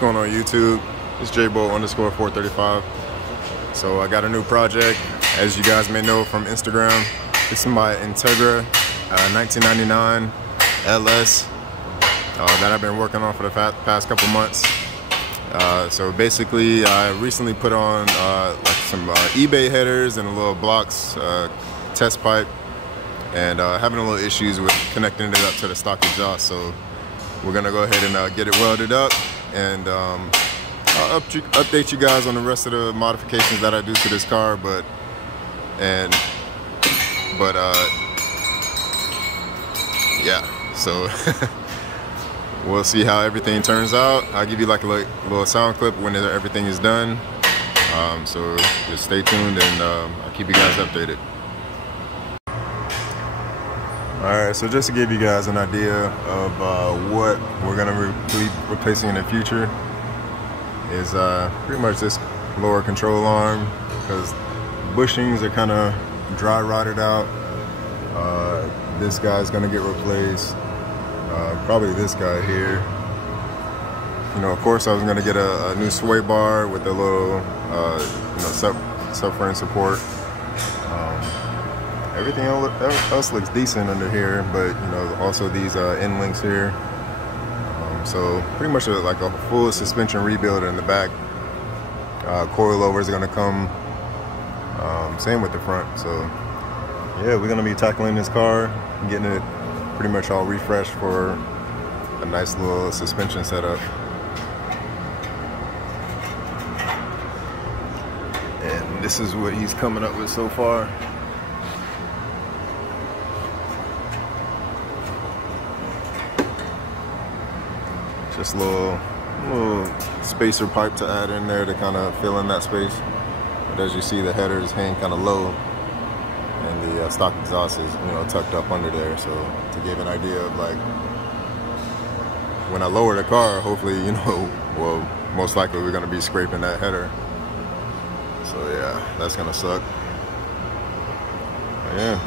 going on YouTube? It's jbo_435. So I got a new project, as you guys may know from Instagram. This is my Integra 1999 LS that I've been working on for the past couple months. So basically, I recently put on like some eBay headers and a little blocks test pipe, and having a little issues with connecting it up to the stock exhaust. So we're gonna go ahead and get it welded up, and I'll update you guys on the rest of the modifications that I do to this car. But yeah, so we'll see how everything turns out. I'll give you like a little sound clip when everything is done. So just stay tuned, and I'll keep you guys updated. Alright, so just to give you guys an idea of what we're going to be replacing in the future is pretty much this lower control arm, because bushings are kind of dry rotted out. This guy's going to get replaced. Probably this guy here. You know, of course I was going to get a new sway bar with a little subframe support. Everything else looks decent under here, but you know, also these end links here. So pretty much like a full suspension rebuild in the back. Coilovers are going to come. Same with the front. So yeah, we're going to be tackling this car, getting it pretty much all refreshed for a nice little suspension setup. And this is what he's coming up with so far. Just a little spacer pipe to add in there to kind of fill in that space. But as you see, the headers hang kind of low, and the stock exhaust is, you know, tucked up under there. So to give an idea of like when I lower the car, hopefully, you know, well, most likely we're going to be scraping that header. So yeah, that's going to suck. But yeah.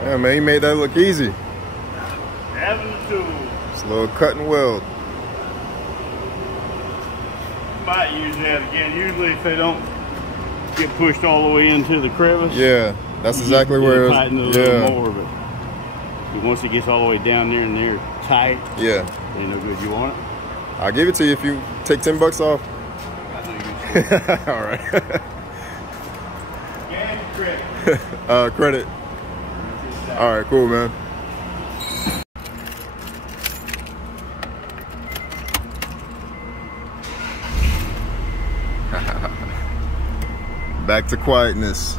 Yeah, man, he made that look easy. Having the tools. Just a little cut and weld. Might use that again. Usually if they don't get pushed all the way into the crevice. Yeah, that's exactly where it was. Tighten it a little more, but once it gets all the way down there and they're tight, yeah, they no good. You want it? I'll give it to you if you take $10 off. I know you can. All right. Gas or credit? Credit. All right, cool, man. Back to quietness.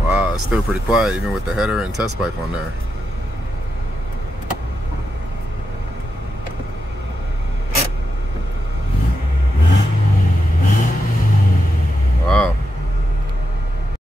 Wow, it's still pretty quiet even with the header and test pipe on there.